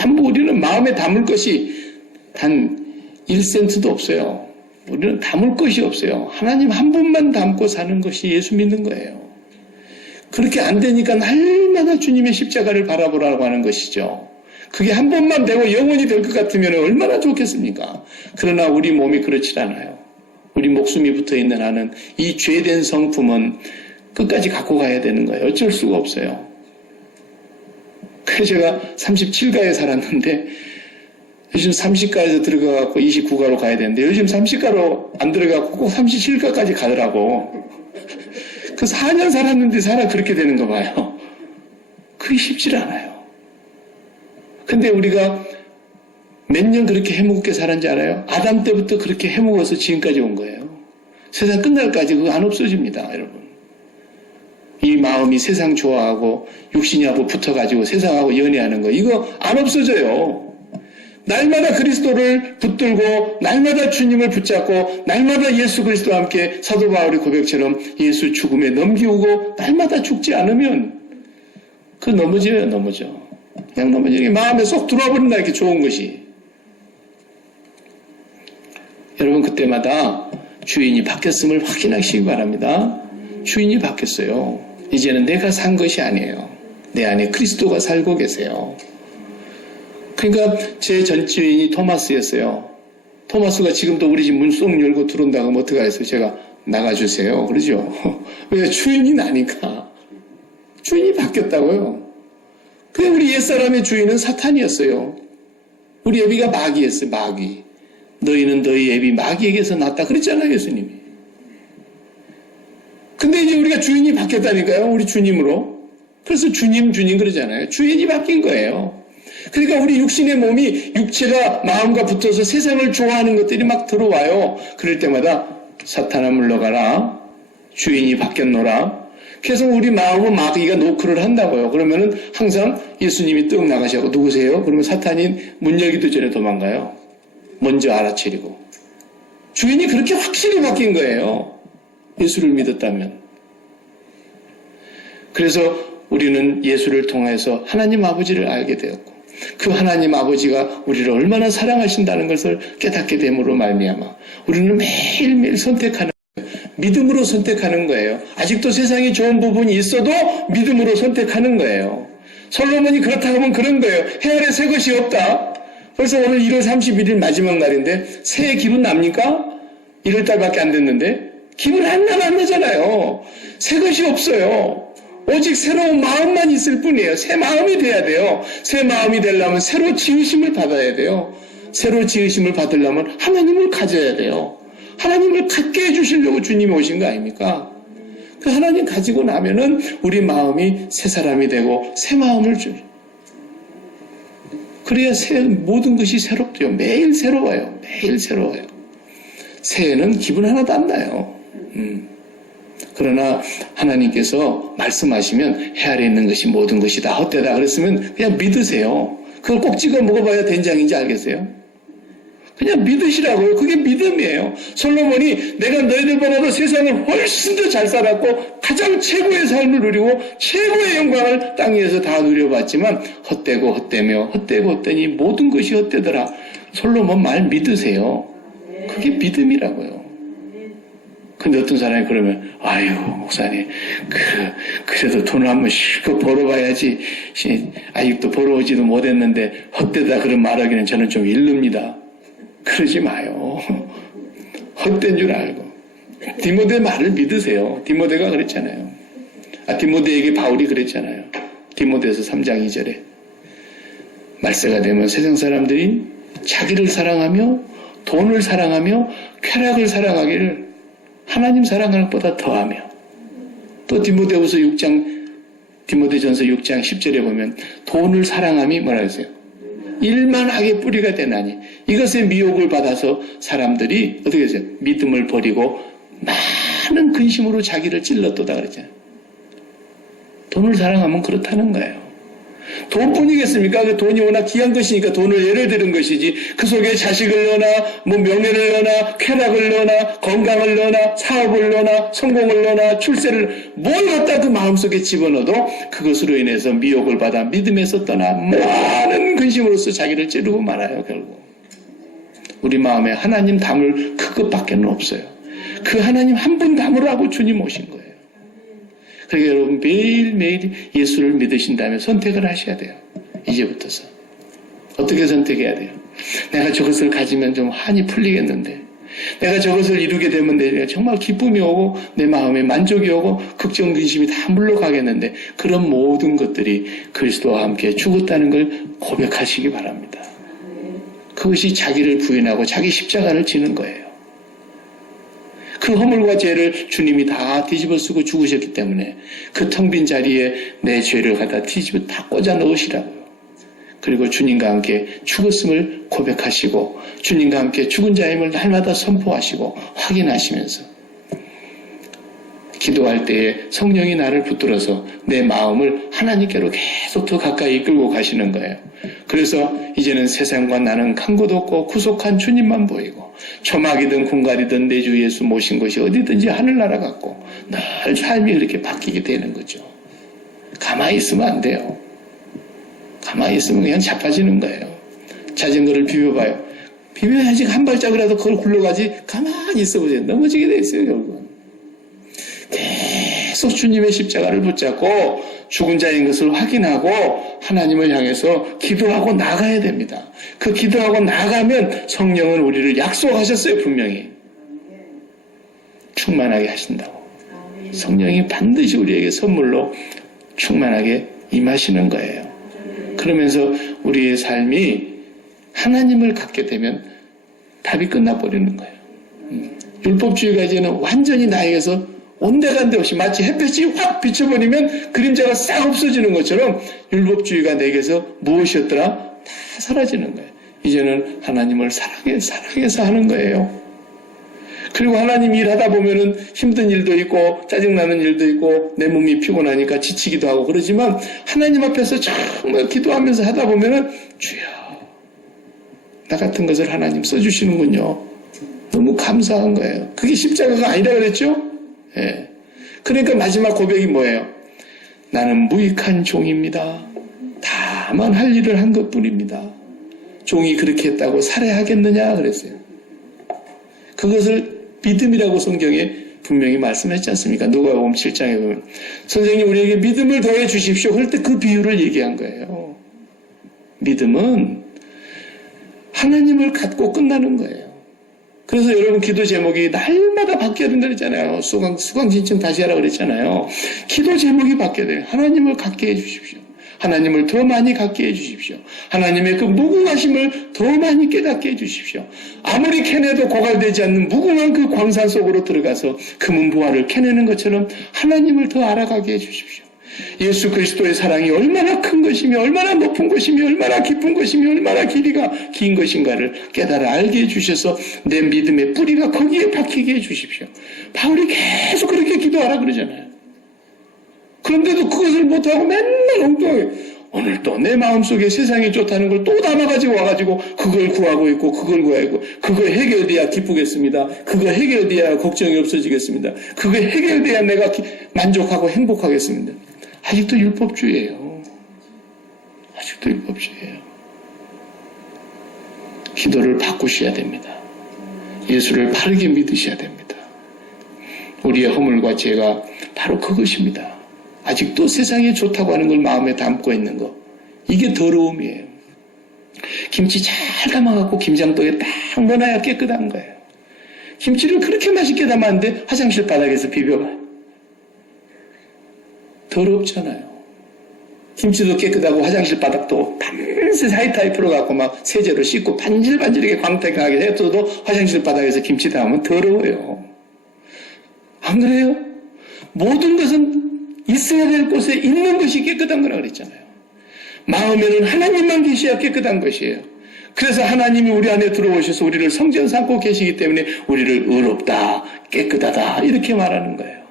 전부 우리는 마음에 담을 것이 단 1센트도 없어요. 우리는 담을 것이 없어요. 하나님 한 분만 담고 사는 것이 예수 믿는 거예요. 그렇게 안 되니까 날마다 주님의 십자가를 바라보라고 하는 것이죠. 그게 한 번만 되고 영원히 될 것 같으면 얼마나 좋겠습니까? 그러나 우리 몸이 그렇지 않아요. 우리 목숨이 붙어있는 한은 이 죄된 성품은 끝까지 갖고 가야 되는 거예요. 어쩔 수가 없어요. 그래서 제가 37가에 살았는데 요즘 30가에서 들어가갖고 29가로 가야 되는데 요즘 30가로 안 들어가고 꼭 37가까지 가더라고. 그 4년 살았는데 살아 그렇게 되는 거 봐요. 그게 쉽지 않아요. 근데 우리가 몇 년 그렇게 해묵게 살았는지 알아요? 아담 때부터 그렇게 해묵어서 지금까지 온 거예요. 세상 끝날까지 그거 안 없어집니다, 여러분. 이 마음이 세상 좋아하고 육신하고 붙어가지고 세상하고 연애하는 거 이거 안 없어져요. 날마다 그리스도를 붙들고 날마다 주님을 붙잡고 날마다 예수 그리스도와 함께 사도 바울의 고백처럼 예수 죽음에 넘기우고 날마다 죽지 않으면 그 넘어져요. 그냥 넘어지게 마음에 쏙 들어와 버린다 이렇게 좋은 것이. 여러분 그때마다 주인이 바뀌었음을 확인하시기 바랍니다. 주인이 바뀌었어요. 이제는 내가 산 것이 아니에요. 내 안에 그리스도가 살고 계세요. 그러니까 제 전 주인이 토마스였어요. 토마스가 지금도 우리 집 문 쏙 열고 들어온다고 하면 어떡하겠어요? 제가 나가주세요. 그러죠? 왜? 주인이 나니까. 주인이 바뀌었다고요. 그래 우리 옛사람의 주인은 사탄이었어요. 우리 애비가 마귀였어요. 마귀. 너희는 너희 애비 마귀에게서 났다. 그랬잖아요. 예수님이. 근데 이제 우리가 주인이 바뀌었다니까요. 우리 주님으로. 그래서 주님 그러잖아요. 주인이 바뀐 거예요. 그러니까 우리 육신의 몸이 육체가 마음과 붙어서 세상을 좋아하는 것들이 막 들어와요. 그럴 때마다 사탄아 물러가라. 주인이 바뀌었노라. 계속 우리 마음은 마귀가 노크를 한다고요. 그러면은 항상 예수님이 떡 나가시고 누구세요? 그러면 사탄이 문 열기도 전에 도망가요. 먼저 알아채리고. 주인이 그렇게 확실히 바뀐 거예요. 예수를 믿었다면. 그래서 우리는 예수를 통해서 하나님 아버지를 알게 되었고 그 하나님 아버지가 우리를 얼마나 사랑하신다는 것을 깨닫게 됨으로 말미암아 우리는 매일매일 선택하는 거예요. 믿음으로 선택하는 거예요. 아직도 세상에 좋은 부분이 있어도 믿음으로 선택하는 거예요. 솔로몬이 그렇다고 하면 그런 거예요. 해 아래 새 것이 없다. 벌써 오늘 1월 31일 마지막 날인데 새해 기분 납니까? 1월달밖에 안 됐는데 기분 안 나잖아요. 새 것이 없어요. 오직 새로운 마음만 있을 뿐이에요. 새 마음이 돼야 돼요. 새 마음이 되려면 새로 지으심을 받아야 돼요. 새로 지으심을 받으려면 하나님을 가져야 돼요. 하나님을 갖게 해주시려고 주님이 오신 거 아닙니까? 그 하나님 가지고 나면은 우리 마음이 새 사람이 되고 새 마음을 줄. 그래야 모든 것이 새롭대요. 매일 새로워요. 매일 새로워요. 새해는 기분 하나도 안 나요. 그러나 하나님께서 말씀하시면 해 아래 있는 것이 모든 것이 다 헛되다 그랬으면 그냥 믿으세요. 그걸 꼭 찍어 먹어봐야 된장인지 알겠어요? 그냥 믿으시라고요. 그게 믿음이에요. 솔로몬이 내가 너희들보다도 세상을 훨씬 더 잘 살았고 가장 최고의 삶을 누리고 최고의 영광을 땅 위에서 다 누려봤지만 헛되고 헛되며 헛되고 헛되니 모든 것이 헛되더라. 솔로몬 말 믿으세요. 그게 믿음이라고요. 근데 어떤 사람이 그러면 아유 목사님 그래도 돈을 한번 실컷 벌어봐야지 아직도 벌어오지도 못했는데 헛되다 그런 말하기는 저는 좀 일릅니다. 그러지 마요. 헛된 줄 알고 디모데 말을 믿으세요. 디모데가 그랬잖아요. 디모데에게 바울이 그랬잖아요. 디모데서 3장 2절에 말세가 되면 세상 사람들이 자기를 사랑하며 돈을 사랑하며 쾌락을 사랑하기를 하나님 사랑하는 것보다 더하며 또 디모데전서 6장 10절에 보면 돈을 사랑함이 뭐라 했어요? 일만 악의 뿌리가 되나니 이것의 미혹을 받아서 사람들이 어떻게 했어요? 믿음을 버리고 많은 근심으로 자기를 찔렀도다 그랬잖아요. 돈을 사랑하면 그렇다는 거예요. 돈뿐이겠습니까? 그 돈이 워낙 귀한 것이니까 돈을 예를 들은 것이지 그 속에 자식을 넣어나 명예를 넣어나 쾌락을 넣어나 건강을 넣어나 사업을 넣어나 성공을 넣어나 출세를 뭘 갖다 그 마음속에 집어넣어도 그것으로 인해서 미혹을 받아 믿음에서 떠나 많은 근심으로써 자기를 찌르고 말아요. 결국 우리 마음에 하나님 담을 그것밖에 없어요. 그 하나님 한 분 담으라고 주님 오신 거예요. 그러니까 여러분 매일매일 예수를 믿으신다면 선택을 하셔야 돼요. 이제부터서. 어떻게 선택해야 돼요? 내가 저것을 가지면 좀 한이 풀리겠는데 내가 저것을 이루게 되면 내가 정말 기쁨이 오고 내 마음에 만족이 오고 걱정 근심이 다 물러가겠는데 그런 모든 것들이 그리스도와 함께 죽었다는 걸 고백하시기 바랍니다. 그것이 자기를 부인하고 자기 십자가를 지는 거예요. 그 허물과 죄를 주님이 다 뒤집어 쓰고 죽으셨기 때문에 그 텅 빈 자리에 내 죄를 갖다 뒤집어 다 꽂아 넣으시라고요. 그리고 주님과 함께 죽었음을 고백하시고 주님과 함께 죽은 자임을 날마다 선포하시고 확인하시면서 기도할 때에 성령이 나를 붙들어서 내 마음을 하나님께로 계속 더 가까이 이끌고 가시는 거예요. 그래서 이제는 세상과 나는 간 곳 없고 구속한 주님만 보이고 초막이든 궁궐이든 내 주 예수 모신 것이 어디든지 하늘나라 같고 늘 삶이 그렇게 바뀌게 되는 거죠. 가만히 있으면 안 돼요. 가만히 있으면 그냥 자빠지는 거예요. 자전거를 비벼봐요. 비벼야지 한 발짝이라도 그걸 굴러가지 가만히 있어보세요. 넘어지게 돼 있어요. 결국은. 계속 주님의 십자가를 붙잡고 죽은 자인 것을 확인하고 하나님을 향해서 기도하고 나가야 됩니다. 그 기도하고 나가면 성령은 우리를 약속하셨어요. 분명히. 충만하게 하신다고. 성령이 반드시 우리에게 선물로 충만하게 임하시는 거예요. 그러면서 우리의 삶이 하나님을 갖게 되면 답이 끝나버리는 거예요. 율법주의가 이제는 완전히 나에게서 온데간데 없이 마치 햇볕이 확 비춰버리면 그림자가 싹 없어지는 것처럼 율법주의가 내게서 무엇이었더라? 다 사라지는 거예요. 이제는 하나님을 사랑해서 하는 거예요. 그리고 하나님 일하다 보면은 힘든 일도 있고 짜증나는 일도 있고 내 몸이 피곤하니까 지치기도 하고 그러지만 하나님 앞에서 정말 기도하면서 하다 보면은 주여 나 같은 것을 하나님 써주시는군요. 너무 감사한 거예요. 그게 십자가가 아니라 그랬죠? 예. 그러니까 마지막 고백이 뭐예요? 나는 무익한 종입니다. 다만 할 일을 한 것뿐입니다. 종이 그렇게 했다고 살아야 하겠느냐 그랬어요. 그것을 믿음이라고 성경에 분명히 말씀했지 않습니까? 누가복음 7장에 보면 선생님 우리에게 믿음을 더해 주십시오. 그럴 때 그 비유를 얘기한 거예요. 믿음은 하나님을 갖고 끝나는 거예요. 그래서 여러분 기도 제목이 날마다 바뀌어야 된다 그랬잖아요. 수강 신청 다시 하라 그랬잖아요. 기도 제목이 바뀌어야 돼요. 하나님을 갖게 해 주십시오. 하나님을 더 많이 갖게 해주십시오. 하나님의 그 무궁하심을 더 많이 깨닫게 해주십시오. 아무리 캐내도 고갈되지 않는 무궁한 그 광산 속으로 들어가서 금은보화를 캐내는 것처럼 하나님을 더 알아가게 해주십시오. 예수 그리스도의 사랑이 얼마나 큰 것이며 얼마나 높은 것이며 얼마나 깊은 것이며 얼마나 길이가 긴 것인가를 깨달아 알게 해주셔서 내 믿음의 뿌리가 거기에 박히게 해주십시오. 바울이 계속 그렇게 기도하라 그러잖아요. 그런데도 그것을 못하고 맨날 엉뚱하게 오늘 또 내 마음속에 세상이 좋다는 걸 또 담아가지고 와가지고 그걸 구하고 있고 그걸 구하고 있고 그거 해결돼야 기쁘겠습니다. 그거 해결돼야 걱정이 없어지겠습니다. 그거 해결돼야 내가 만족하고 행복하겠습니다. 아직도 율법주의예요. 아직도 율법주의예요. 기도를 바꾸셔야 됩니다. 예수를 바르게 믿으셔야 됩니다. 우리의 허물과 죄가 바로 그것입니다. 아직도 세상에 좋다고 하는 걸 마음에 담고 있는 거. 이게 더러움이에요. 김치 잘 담아갖고 김장떡에 딱 넣어놔야 깨끗한 거예요. 김치를 그렇게 맛있게 담았는데 화장실 바닥에서 비벼봐요. 더럽잖아요. 김치도 깨끗하고 화장실 바닥도 밤새 하이타이프로 갖고 막 세제로 씻고 반질반질하게 광택하게 해도 화장실 바닥에서 김치 담으면 더러워요. 안 그래요? 모든 것은 있어야 될 곳에 있는 것이 깨끗한 거라 그랬잖아요. 마음에는 하나님만 계셔야 깨끗한 것이에요. 그래서 하나님이 우리 안에 들어오셔서 우리를 성전 삼고 계시기 때문에 우리를 의롭다, 깨끗하다 이렇게 말하는 거예요.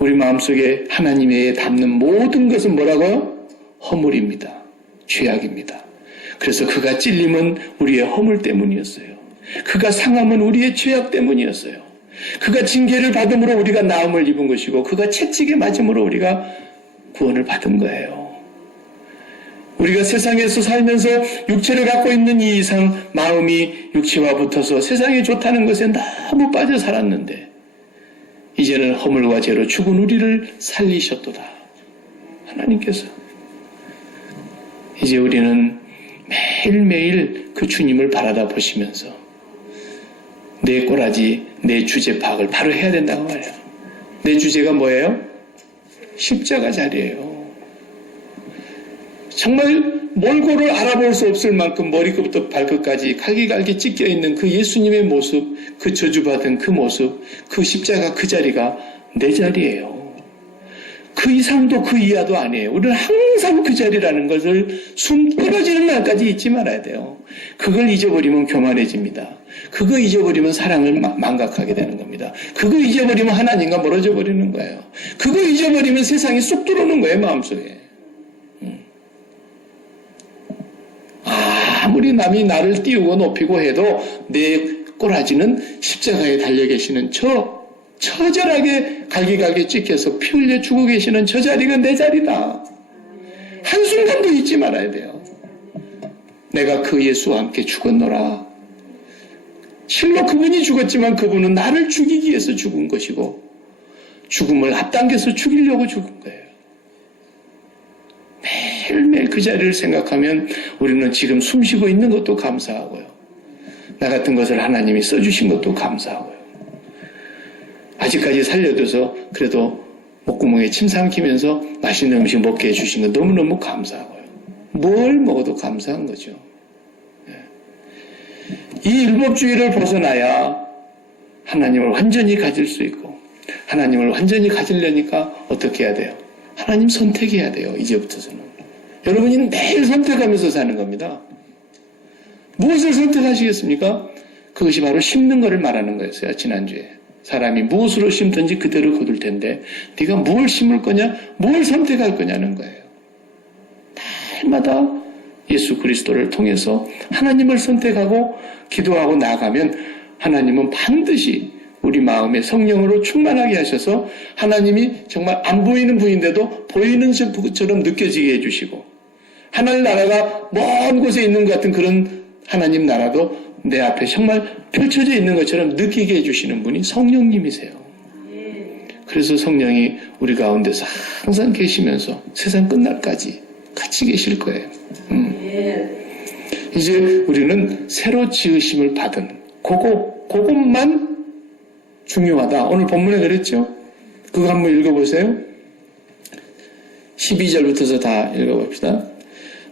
우리 마음속에 하나님의 담는 모든 것은 뭐라고요? 허물입니다. 죄악입니다. 그래서 그가 찔림은 우리의 허물 때문이었어요. 그가 상함은 우리의 죄악 때문이었어요. 그가 징계를 받음으로 우리가 나음을 입은 것이고 그가 채찍에 맞음으로 우리가 구원을 받은 거예요. 우리가 세상에서 살면서 육체를 갖고 있는 이 이상 마음이 육체와 붙어서 세상에 좋다는 것에 너무 빠져 살았는데 이제는 허물과 죄로 죽은 우리를 살리셨도다. 하나님께서 이제 우리는 매일매일 그 주님을 바라다 보시면서 내 꼬라지, 내 주제 파악을 바로 해야 된다고 말이에요. 내 주제가 뭐예요? 십자가 자리예요. 정말 몰골을 알아볼 수 없을 만큼 머리끝부터 발끝까지 갈기갈기 찢겨있는 그 예수님의 모습, 그 저주받은 그 모습, 그 십자가 그 자리가 내 자리예요. 그 이상도 그 이하도 아니에요. 우리는 항상 그 자리라는 것을 숨 떨어지는 날까지 잊지 말아야 돼요. 그걸 잊어버리면 교만해집니다. 그거 잊어버리면 사랑을 망각하게 되는 겁니다. 그거 잊어버리면 하나님과 멀어져 버리는 거예요. 그거 잊어버리면 세상이 쑥 들어오는 거예요, 마음속에. 아무리 남이 나를 띄우고 높이고 해도 내 꼬라지는 십자가에 달려 계시는 처절하게 갈기갈기 찍혀서 피 흘려 죽어 계시는 저 자리가 내 자리다. 한순간도 잊지 말아야 돼요. 내가 그 예수와 함께 죽었노라. 실로 그분이 죽었지만 그분은 나를 죽이기 위해서 죽은 것이고 죽음을 앞당겨서 죽이려고 죽은 거예요. 매일매일 그 자리를 생각하면 우리는 지금 숨쉬고 있는 것도 감사하고요. 나 같은 것을 하나님이 써주신 것도 감사하고요. 아직까지 살려둬서 그래도 목구멍에 침 삼키면서 맛있는 음식 먹게 해주신 것 너무너무 감사하고요. 뭘 먹어도 감사한 거죠. 이 율법주의를 벗어나야 하나님을 완전히 가질 수 있고 하나님을 완전히 가지려니까 어떻게 해야 돼요? 하나님 선택해야 돼요. 이제부터서는. 여러분이 매일 선택하면서 사는 겁니다. 무엇을 선택하시겠습니까? 그 그것이 바로 심는 것을 말하는 거였어요. 지난주에. 사람이 무엇으로 심든지 그대로 거둘 텐데 네가 뭘 심을 거냐, 뭘 선택할 거냐는 거예요. 날마다 예수 그리스도를 통해서 하나님을 선택하고 기도하고 나아가면 하나님은 반드시 우리 마음에 성령으로 충만하게 하셔서 하나님이 정말 안 보이는 분인데도 보이는 것처럼 느껴지게 해주시고, 하나님 나라가 먼 곳에 있는 것 같은 그런 하나님 나라도 내 앞에 정말 펼쳐져 있는 것처럼 느끼게 해주시는 분이 성령님이세요. 그래서 성령이 우리 가운데서 항상 계시면서 세상 끝날까지 같이 계실 거예요. 이제 우리는 새로 지으심을 받은 그것만 중요하다. 오늘 본문에 그랬죠? 그거 한번 읽어보세요. 12절부터서 다 읽어봅시다.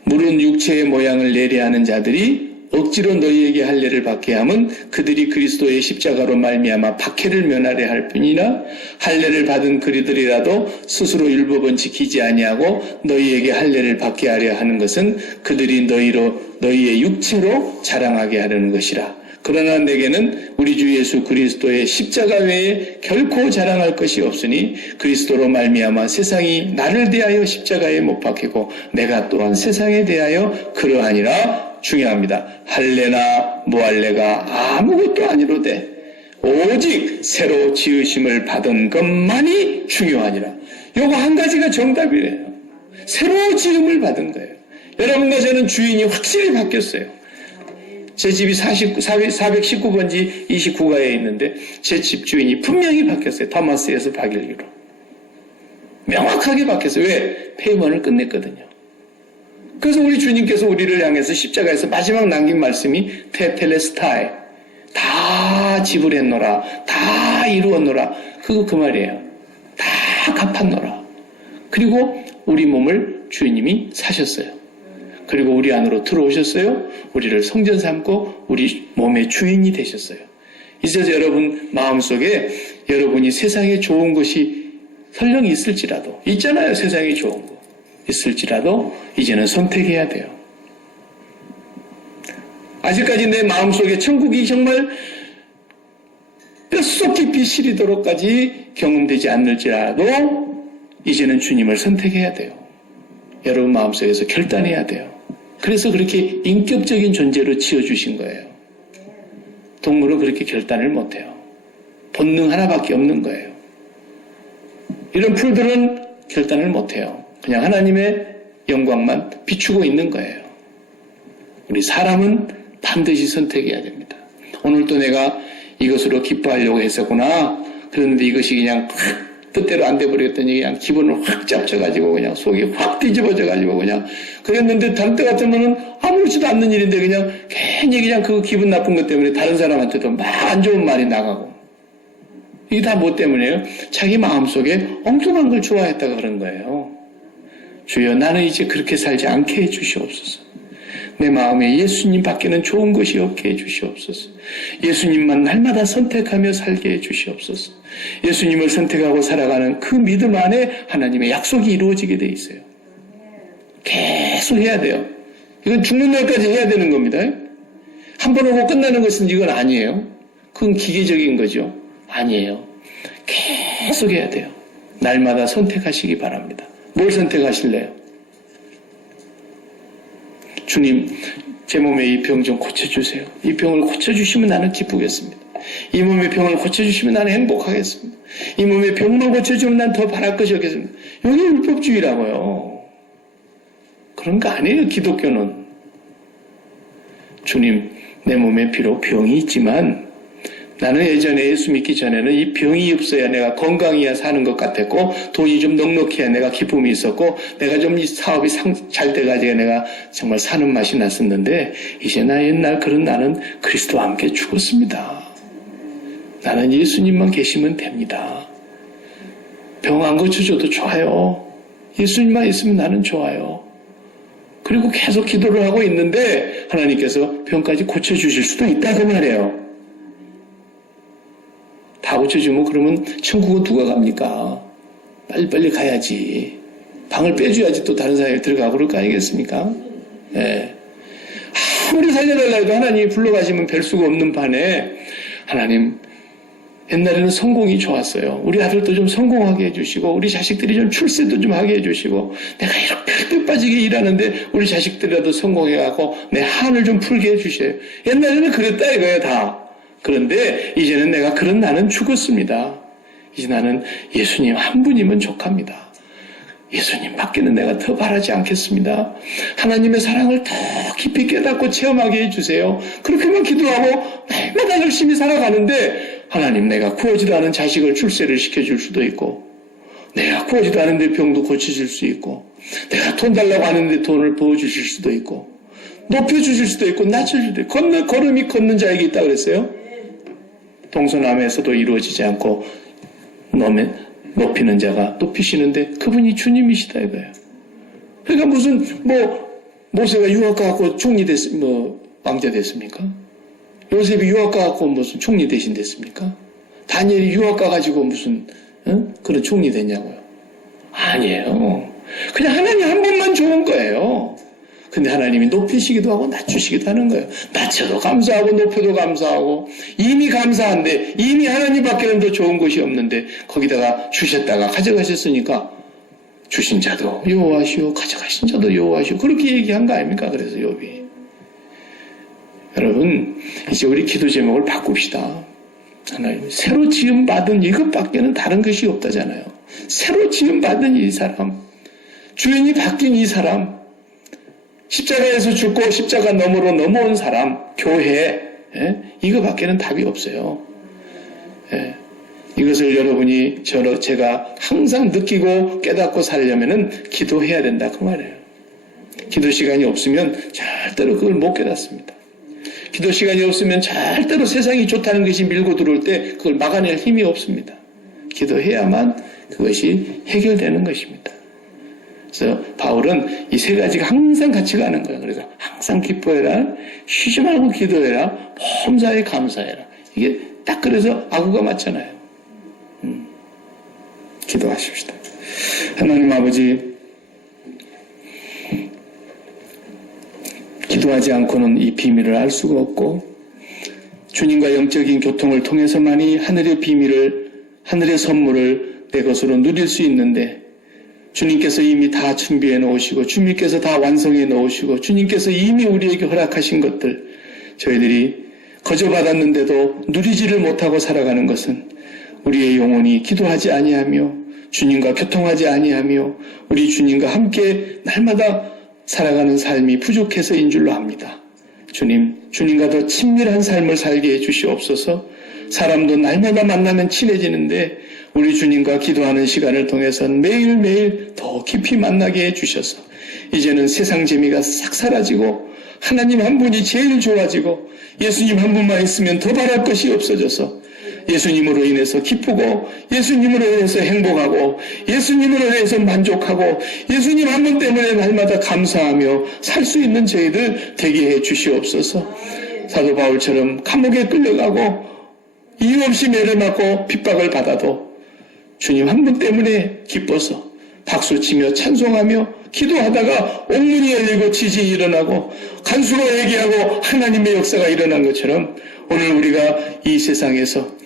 물은 육체의 모양을 내려하는 자들이 억지로 너희에게 할례를 받게 함은 그들이 그리스도의 십자가로 말미암아 박해를 면하려 할 뿐이나 할례를 받은 그리들이라도 스스로 율법은 지키지 아니하고 너희에게 할례를 받게 하려 하는 것은 그들이 너희의 육체로 자랑하게 하려는 것이라. 그러나 내게는 우리 주 예수 그리스도의 십자가 외에 결코 자랑할 것이 없으니 그리스도로 말미암아 세상이 나를 대하여 십자가에 못 박히고 내가 또한 세상에 대하여 그러하니라. 중요합니다. 할례나 무할례가 아무것도 아니로되 오직 새로 지으심을 받은 것만이 중요하니라. 요거 한 가지가 정답이래요. 새로 지음을 받은 거예요. 여러분과 저는 주인이 확실히 바뀌었어요. 제 집이 419번지 29가에 있는데 제 집 주인이 분명히 바뀌었어요. 토마스에서 박일기로. 명확하게 바뀌었어요. 왜? 페이먼을 끝냈거든요. 그래서 우리 주님께서 우리를 향해서 십자가에서 마지막 남긴 말씀이 테텔레스타이, 다 지불했노라, 다 이루었노라. 그 말이에요. 다 갚았노라. 그리고 우리 몸을 주님이 사셨어요. 그리고 우리 안으로 들어오셨어요. 우리를 성전 삼고 우리 몸의 주인이 되셨어요. 이제 여러분 마음속에 여러분이 세상에 좋은 것이 설령 있을지라도, 있잖아요. 세상에 좋은 거 있을지라도 이제는 선택해야 돼요. 아직까지 내 마음속에 천국이 정말 뼛속 깊이 시리도록까지 경험되지 않을지라도 이제는 주님을 선택해야 돼요. 여러분 마음속에서 결단해야 돼요. 그래서 그렇게 인격적인 존재로 지어주신 거예요. 동물은 그렇게 결단을 못해요. 본능 하나밖에 없는 거예요. 이런 풀들은 결단을 못해요. 그냥 하나님의 영광만 비추고 있는 거예요. 우리 사람은 반드시 선택해야 됩니다. 오늘도 내가 이것으로 기뻐하려고 했었구나. 그런데 이것이 그냥 뜻대로 안 돼버렸더니 그냥 기분을 확 잡쳐가지고 그냥 속이 확 뒤집어져가지고 그냥 그랬는데 다른 때 같으면은 아무렇지도 않는 일인데 그냥 괜히 그냥 그 기분 나쁜 것 때문에 다른 사람한테도 막 안 좋은 말이 나가고, 이게 다 뭐 때문이에요? 자기 마음속에 엉뚱한 걸 좋아했다가 그런 거예요. 주여 나는 이제 그렇게 살지 않게 해주시옵소서. 내 마음에 예수님 밖에는 좋은 것이 없게 해주시옵소서. 예수님만 날마다 선택하며 살게 해주시옵소서. 예수님을 선택하고 살아가는 그 믿음 안에 하나님의 약속이 이루어지게 돼 있어요. 계속 해야 돼요. 이건 죽는 날까지 해야 되는 겁니다. 한 번 하고 끝나는 것은 이건 아니에요. 그건 기계적인 거죠. 아니에요. 계속 해야 돼요. 날마다 선택하시기 바랍니다. 뭘 선택하실래요? 주님, 제 몸의 이 병 좀 고쳐주세요. 이 병을 고쳐주시면 나는 기쁘겠습니다. 이 몸의 병을 고쳐주시면 나는 행복하겠습니다. 이 몸의 병만 고쳐주면 난 더 바랄 것이 없겠습니다. 여기 율법주의라고요. 그런 거 아니에요, 기독교는. 주님, 내 몸에 비록 병이 있지만 나는 예전에 예수 믿기 전에는 이 병이 없어야 내가 건강해야 사는 것 같았고, 돈이 좀 넉넉해야 내가 기쁨이 있었고, 내가 좀 이 사업이 잘 돼가지고 내가 정말 사는 맛이 났었는데, 이제 나 옛날 그런 나는 그리스도와 함께 죽었습니다. 나는 예수님만 계시면 됩니다. 병 안 고쳐줘도 좋아요. 예수님만 있으면 나는 좋아요. 그리고 계속 기도를 하고 있는데 하나님께서 병까지 고쳐주실 수도 있다고 말해요. 다 고쳐주면 그러면 천국은 누가 갑니까? 빨리빨리 가야지. 방을 빼줘야지 또 다른 사람이 들어가고 그럴 거 아니겠습니까? 네. 아무리 살려달라 해도 하나님이 불러가시면 뵐 수가 없는 판에 하나님 옛날에는 성공이 좋았어요. 우리 아들도 좀 성공하게 해주시고 우리 자식들이 좀 출세도 좀 하게 해주시고 내가 이렇게 뜻빠지게 일하는데 우리 자식들이라도 성공해갖고 내 한을 좀 풀게 해주셔요. 옛날에는 그랬다 이거예요 다. 그런데 이제는 내가 그런 나는 죽었습니다. 이제 나는 예수님 한 분이면 족합니다. 예수님 밖에는 내가 더 바라지 않겠습니다. 하나님의 사랑을 더 깊이 깨닫고 체험하게 해주세요. 그렇게만 기도하고 날마다 열심히 살아가는데 하나님 내가 구하지도 않은 자식을 출세를 시켜줄 수도 있고 내가 구하지도 않은데 병도 고쳐줄 수 있고 내가 돈 달라고 하는데 돈을 부어주실 수도 있고 높여주실 수도 있고 낮춰줄 수도 있고 걸음이 걷는 자에게 있다고 그랬어요. 동서남에서도 이루어지지 않고 높이는 자가 높이시는데 그분이 주님이시다 이거예요. 그러니까 무슨 모세가 유학 가고 총리 왕자 됐습니까? 요셉이 유학 가고 무슨 총리 대신 됐습니까? 다니엘이 유학 가가지고 무슨 그런 총리 됐냐고요? 아니에요. 그냥 하나님 한 분만 좋은 거예요. 근데 하나님이 높이시기도 하고 낮추시기도 하는 거예요. 낮춰도 감사하고 높여도 감사하고 이미 감사한데 이미 하나님밖에는 더 좋은 것이 없는데 거기다가 주셨다가 가져가셨으니까 주신 자도 여호와시오 가져가신 자도 여호와시오 그렇게 얘기한 거 아닙니까? 그래서 욥이 여러분 이제 우리 기도 제목을 바꿉시다. 하나님 새로 지음받은 이것밖에는 다른 것이 없다잖아요. 새로 지음받은 이 사람 주인이 바뀐 이 사람 십자가에서 죽고 십자가 너머로 넘어온 사람, 교회, 이거밖에는 답이 없어요. 이것을 여러분이 제가 항상 느끼고 깨닫고 살려면은 기도해야 된다 그 말이에요. 기도 시간이 없으면 절대로 그걸 못 깨닫습니다. 기도 시간이 없으면 절대로 세상이 좋다는 것이 밀고 들어올 때 그걸 막아낼 힘이 없습니다. 기도해야만 그것이 해결되는 것입니다. 그래서 바울은 이 세 가지가 항상 같이 가는 거예요. 그래서 항상 기뻐해라, 쉬지 말고 기도해라, 범사에 감사해라. 이게 딱 그래서 아구가 맞잖아요. 기도하십시다. 하나님 아버지, 기도하지 않고는 이 비밀을 알 수가 없고 주님과 영적인 교통을 통해서만이 하늘의 비밀을, 하늘의 선물을 내 것으로 누릴 수 있는데 주님께서 이미 다 준비해 놓으시고 주님께서 다 완성해 놓으시고 주님께서 이미 우리에게 허락하신 것들 저희들이 거저받았는데도 누리지를 못하고 살아가는 것은 우리의 영혼이 기도하지 아니하며 주님과 교통하지 아니하며 우리 주님과 함께 날마다 살아가는 삶이 부족해서인 줄로 압니다. 주님과 더 친밀한 삶을 살게 해 주시옵소서. 사람도 날마다 만나면 친해지는데 우리 주님과 기도하는 시간을 통해서 매일매일 더 깊이 만나게 해주셔서 이제는 세상 재미가 싹 사라지고 하나님 한 분이 제일 좋아지고 예수님 한 분만 있으면 더 바랄 것이 없어져서 예수님으로 인해서 기쁘고 예수님으로 인해서 행복하고 예수님으로 인해서 만족하고 예수님 한 분 때문에 날마다 감사하며 살 수 있는 저희들 되게 해 주시옵소서. 사도 바울처럼 감옥에 끌려가고 이유 없이 매를 맞고 핍박을 받아도 주님 한 분 때문에 기뻐서 박수치며 찬송하며 기도하다가 옥문이 열리고 지진이 일어나고 간수가 얘기하고 하나님의 역사가 일어난 것처럼 오늘 우리가 이 세상에서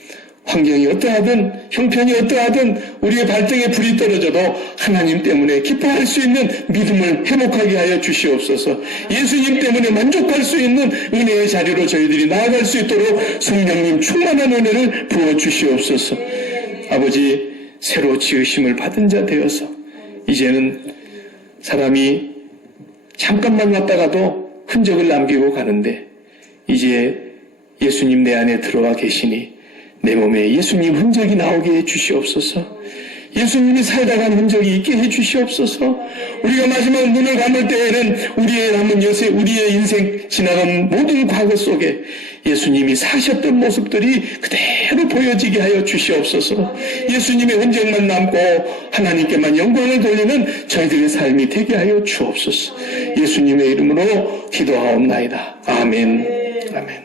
환경이 어떠하든 형편이 어떠하든 우리의 발등에 불이 떨어져도 하나님 때문에 기뻐할 수 있는 믿음을 회복하게 하여 주시옵소서. 예수님 때문에 만족할 수 있는 은혜의 자리로 저희들이 나아갈 수 있도록 성령님 충만한 은혜를 부어 주시옵소서. 아버지 새로 지으심을 받은 자 되어서 이제는 사람이 잠깐만 왔다가도 흔적을 남기고 가는데 이제 예수님 내 안에 들어와 계시니 내 몸에 예수님 흔적이 나오게 해 주시옵소서. 예수님이 살다 간 흔적이 있게 해 주시옵소서. 우리가 마지막 눈을 감을 때에는 우리의 남은 여세, 우리의 인생 지나간 모든 과거 속에 예수님이 사셨던 모습들이 그대로 보여지게 하여 주시옵소서. 예수님의 흔적만 남고 하나님께만 영광을 돌리는 저희들의 삶이 되게 하여 주옵소서. 예수님의 이름으로 기도하옵나이다. 아멘. 아멘.